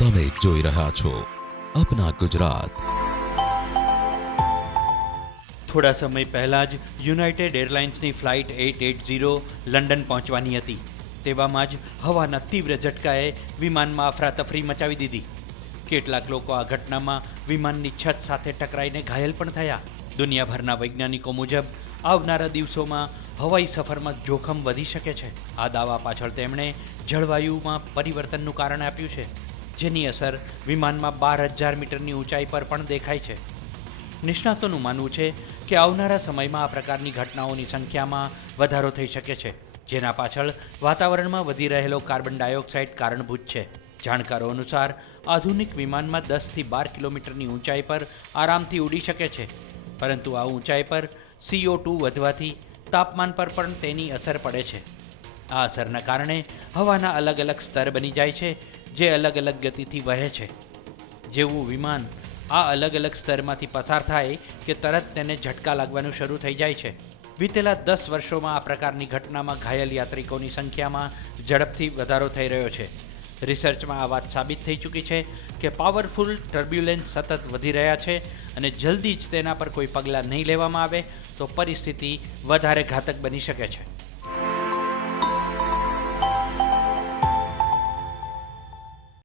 તમે જોઈ રહ્યા છો અપના ગુજરાત। થોડા સમય પહેલાં જ યુનાઇટેડ એરલાઇન્સની ફ્લાઇટ 880 લંડન પહોંચવાની હતી। તેવામાં જ હવાના તીવ્ર ઝટકાએ વિમાનમાં અફરાતફરી મચાવી દીધી। કેટલાક લોકો આ ઘટનામાં વિમાનની છત સાથે ટકરાઈને ઘાયલ પણ થયા। દુનિયાભરના વૈજ્ઞાનિકો મુજબ આવનારા દિવસોમાં હવાઈ સફરમાં જોખમ વધી શકે છે। આ દાવા પાછળ તેમણે જળવાયુમાં પરિવર્તનનું કારણ આપ્યું છે, જેની અસર વિમાનમાં 12,000 મીટરની ઊંચાઈ પર પણ દેખાય છે। નિષ્ણાતોનું માનવું છે કે આવનારા સમયમાં આ પ્રકારની ઘટનાઓની સંખ્યામાં વધારો થઈ શકે છે, જેના પાછળ વાતાવરણમાં વધી રહેલો કાર્બન ડાયોક્સાઇડ કારણભૂત છે। જાણકારો અનુસાર આધુનિક વિમાનમાં 10થી 12 કિલોમીટરની ઊંચાઈ પર આરામથી ઉડી શકે છે, પરંતુ આ ઊંચાઈ પર CO2 વધવાથી તાપમાન પર પણ તેની અસર પડે છે। આ અસરના કારણે હવાના અલગ અલગ સ્તર બની જાય છે, જે અલગ અલગ ગતિથી વહે છે। જેવું વિમાન આ અલગ અલગ સ્તરમાંથી પસાર થાય કે તરત તેને ઝટકા લાગવાનું શરૂ થઈ જાય છે। વિતેલા 10 વર્ષોમાં આ પ્રકારની ઘટનામાં ઘાયલ યાત્રિકોની સંખ્યામાં ઝડપથી વધારો થઈ રહ્યો છે। રિસર્ચમાં આ વાત સાબિત થઈ ચૂકી છે કે પાવરફુલ ટર્બ્યુલન્સ સતત વધી રહ્યા છે અને જલ્દી જ તેના પર કોઈ પગલાં નહીં લેવામાં આવે તો પરિસ્થિતિ વધારે ઘાતક બની શકે છે।